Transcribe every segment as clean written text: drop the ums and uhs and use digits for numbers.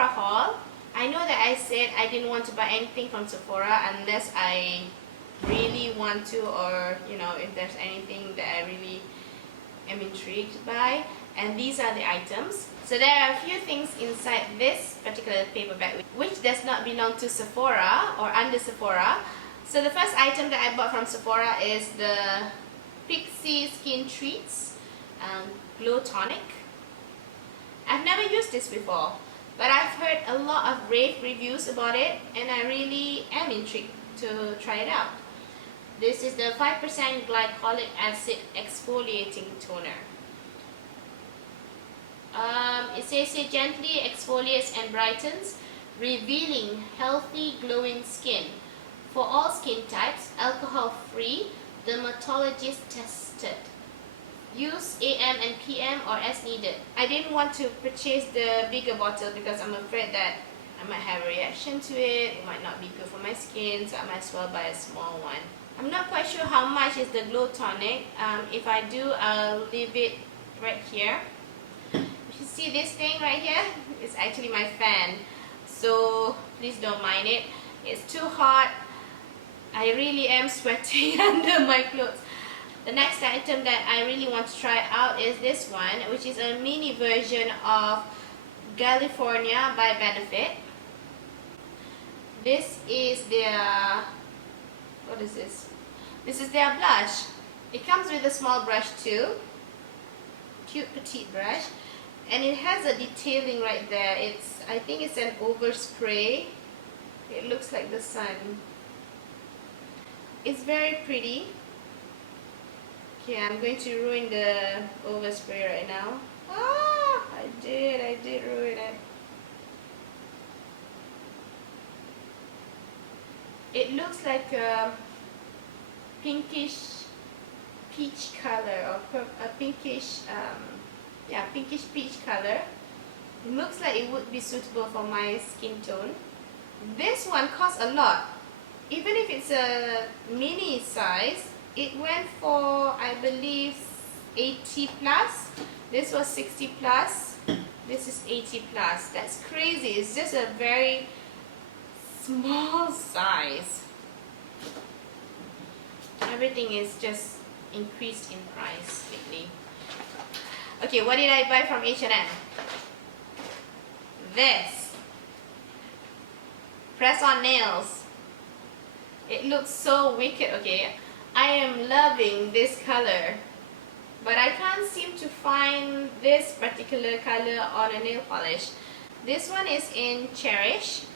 Sephora haul. I know that I said I didn't want to buy anything from Sephora unless I really want to, or you know, if there's anything that I really am intrigued by. And these are the items. So there are a few things inside this particular paper bag which does not belong to Sephora or under Sephora. So the first item that I bought from Sephora is the Pixie Skin Treats Glow Tonic. I've never used this before, but I've heard a lot of rave reviews about it, and I really am intrigued to try it out. This is the 5% glycolic acid exfoliating toner. It says it gently exfoliates and brightens, revealing healthy glowing skin for all skin types, alcohol free, dermatologist tested. Use AM and PM or as needed. I didn't want to purchase the bigger bottle because I'm afraid that I might have a reaction to it. It might not be good for my skin, so I might as well buy a small one. I'm not quite sure how much is the Glow Tonic. If I do, I'll leave it right here. You see this thing right here? It's actually my fan, so please don't mind it. It's too hot. I really am sweating under my clothes. The next item that I really want to try out is this one, which is a mini version of California by Benefit. This is their, what is this? This is their blush. It comes with a small brush too. Cute petite brush. And it has a detailing right there. I think it's an overspray. It looks like the sun. It's very pretty. Okay, I'm going to ruin the overspray right now. Ah, I did ruin it. It looks like a pinkish peach color, or a pinkish, pinkish peach color. It looks like it would be suitable for my skin tone. This one costs a lot. Even if it's a mini size, it went for, I believe, 80 plus. This was 60 plus. This is 80 plus. That's crazy. It's just a very small size. Everything is just increased in price lately. Okay, what did I buy from H&M? This. Press on nails. It looks so wicked. Okay, I am loving this color, but I can't seem to find this particular color on a nail polish. This one is in Cherish.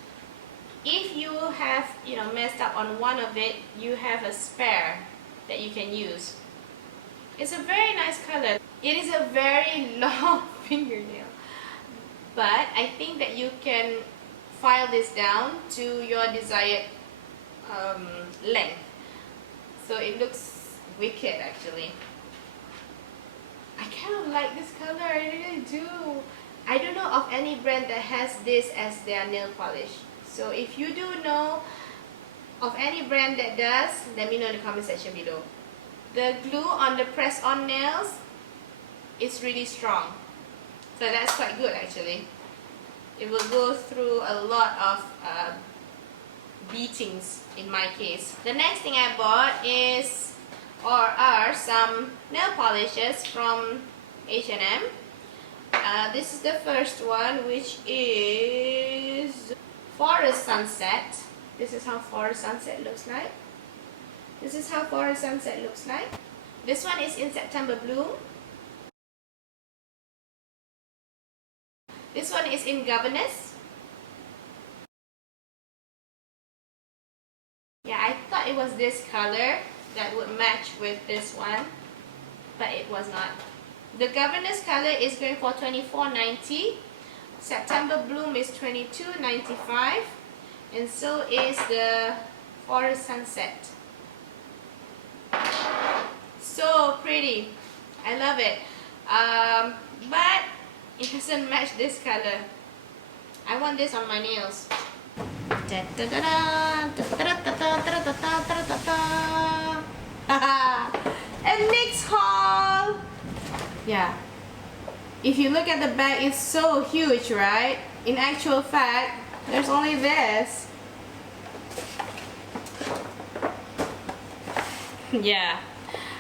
If you have, messed up on one of it, you have a spare that you can use. It's a very nice color. It is a very long fingernail, but I think that you can file this down to your desired length. So it looks wicked actually. I kind of like this color, I really do. I don't know of any brand that has this as their nail polish. So if you do know of any brand that does, let me know in the comment section below. The glue on the press-on nails is really strong. So that's quite good actually. It will go through a lot of beatings in my case. The next thing I bought are some nail polishes from H&M. This is the first one, which is Forest Sunset. This is how Forest Sunset looks like. This is how Forest Sunset looks like. This one is in September Bloom. This one is in Governess. Yeah, I thought it was this color that would match with this one, but it was not. The Governess color is going for $24.90. September Bloom is $22.95, and so is the Forest Sunset. So pretty. I love it. But it doesn't match this color. I want this on my nails. And next haul. Yeah. If you look at the bag, it's so huge, right? in actual fact, there's only this. Yeah.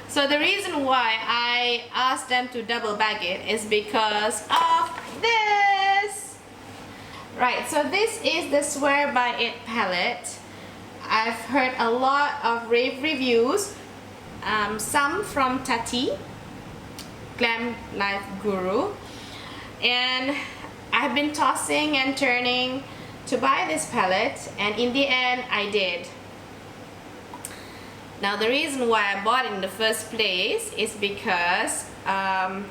So the reason why I asked them to double bag it is because of this. Right, so this is the Swear By It palette. I've heard a lot of rave reviews, some from Tati, Glam Life Guru, and I've been tossing and turning to buy this palette, and in the end I did. Now the reason why I bought it in the first place is because I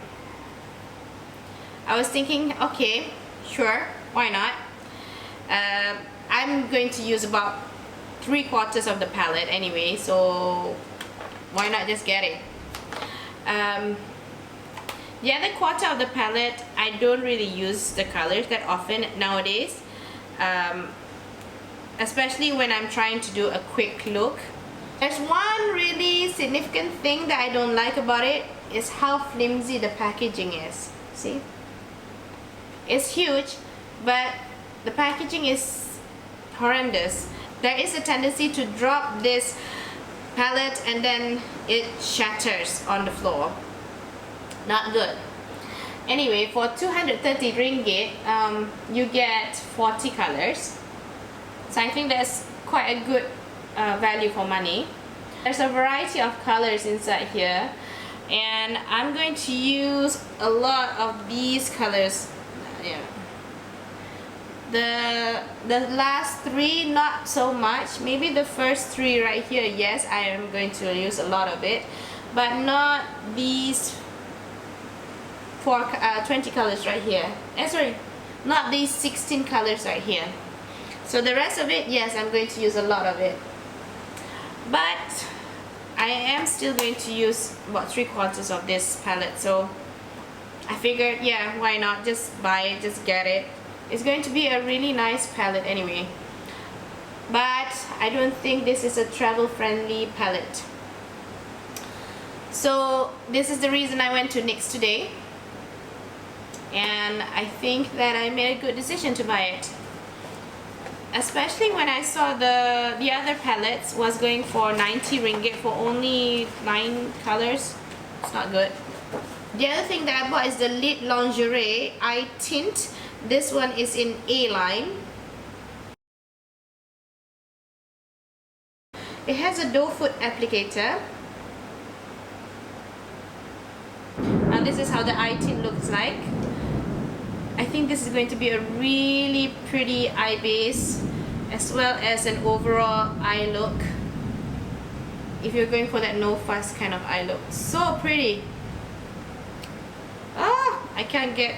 was thinking, okay, sure, why not? I'm going to use about 3/4 of the palette anyway, so why not just get it? The other quarter of the palette, I don't really use the colors that often nowadays, especially when I'm trying to do a quick look. There's one really significant thing that I don't like about it, is how flimsy the packaging is. See? It's huge, but the packaging is horrendous. There is a tendency to drop this palette and then it shatters on the floor. Not good. Anyway, for 230 ringgit, you get 40 colors. So I think that's quite a good value for money. There's a variety of colors inside here, and I'm going to use a lot of these colors. Yeah. The last three, not so much. Maybe the first three right here, yes, I am going to use a lot of it, but not these 20 colors right here. Sorry, not these 16 colors right here. So the rest of it, yes, I'm going to use a lot of it, but I am still going to use about 3/4 of this palette. So I figured, yeah, why not just buy it, just get it. It's going to be a really nice palette anyway, but I don't think this is a travel friendly palette. So this is the reason I went to NYX today, and I think that I made a good decision to buy it, especially when I saw the other palettes was going for 90 ringgit for only 9 colors. It's not good. The other thing that I bought is the Lingerie I Tint. This one is in A line. It has a doe foot applicator. Now this is how the eye tint looks like. I think this is going to be a really pretty eye base, as well as an overall eye look, if you're going for that no fuss kind of eye look. So pretty. Ah, I can't get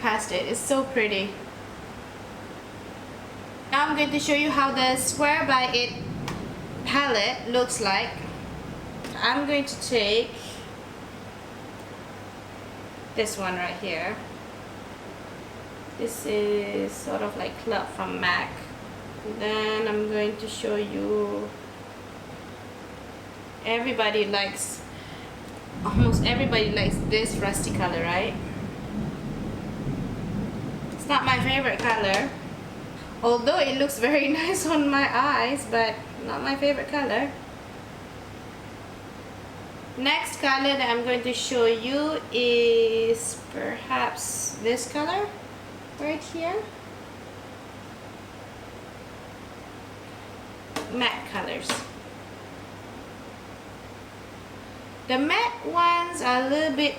past it. It's so pretty. Now I'm going to show you how the Swear By It palette looks like. I'm going to take this one right here. This is sort of like Club from MAC. And then I'm going to show you, almost everybody likes this rusty color, right? It's not my favorite color, although it looks very nice on my eyes, but not my favorite color. Next color that I'm going to show you is perhaps this color right here. Matte colors. The matte ones are a little bit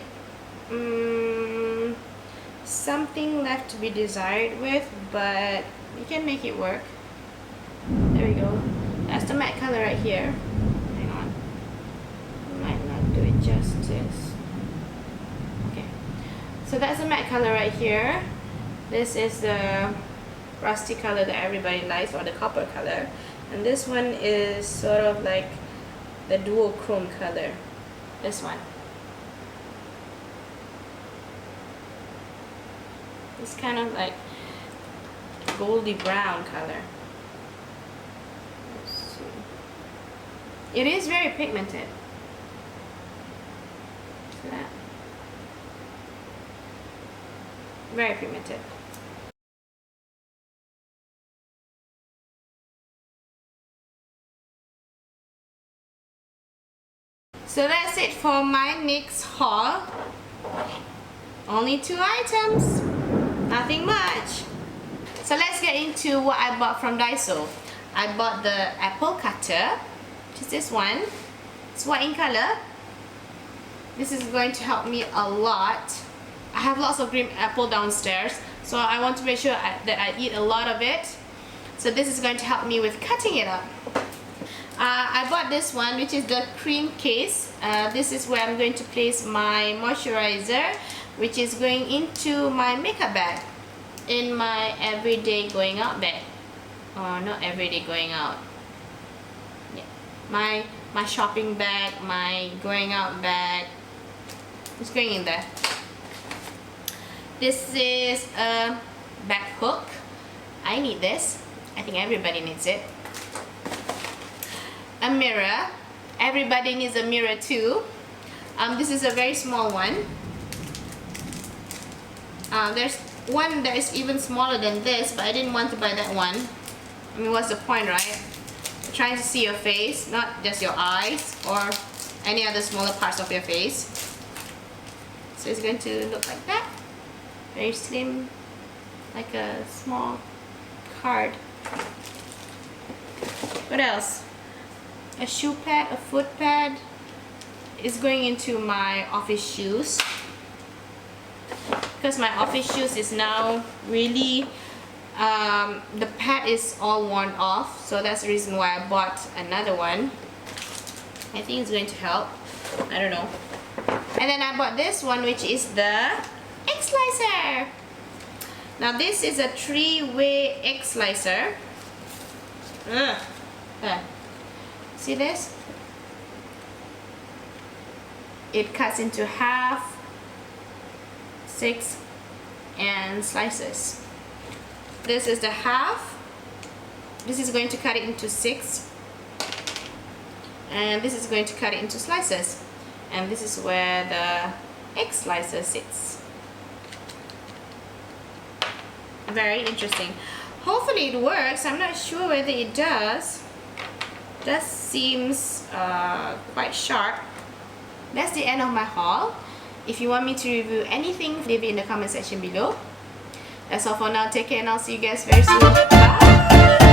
something left to be desired with, but you can make it work. There we go. That's the matte color right here. Hang on. Might not do it justice. Okay. So that's the matte color right here. This is the rusty color that everybody likes, or the copper color. And this one is sort of like the dual chrome color. This one. It's kind of like goldy brown color. Let's see. It is very pigmented. See that? Very primitive. So that's it for my NYX haul. Only 2 items. Nothing much. So let's get into what I bought from Daiso. I bought the apple cutter, which is this one. It's white in color. This is going to help me a lot. I have lots of green apple downstairs, so I want to make sure that I eat a lot of it. So this is going to help me with cutting it up. I bought this one, which is the cream case. This is where I'm going to place my moisturizer, which is going into my makeup bag in my everyday going out bag. Or not everyday going out. Yeah. My shopping bag, my going out bag. It's going in there. This is a back hook. I need this. I think everybody needs it. A mirror. Everybody needs a mirror too. This is a very small one. There's one that is even smaller than this, but I didn't want to buy that one. I mean, what's the point, right? You're trying to see your face, not just your eyes or any other smaller parts of your face. So it's going to look like that. Very slim, like a small card. What else? A shoe pad, a foot pad is going into my office shoes, because my office shoes is now really the pad is all worn off, so that's the reason why I bought another one. I think it's going to help. I don't know. And then I bought this one, which is the egg slicer. Now this is a 3-way egg slicer. See this? It cuts into half, 6, and slices. This is the half. This is going to cut it into 6, and this is going to cut it into slices. And this is where the egg slicer sits. Very interesting. Hopefully it works. I'm not sure whether it does. That seems quite sharp. That's the end of my haul. If you want me to review anything, leave it in the comment section below. That's all for now. Take care, and I'll see you guys very soon. Bye!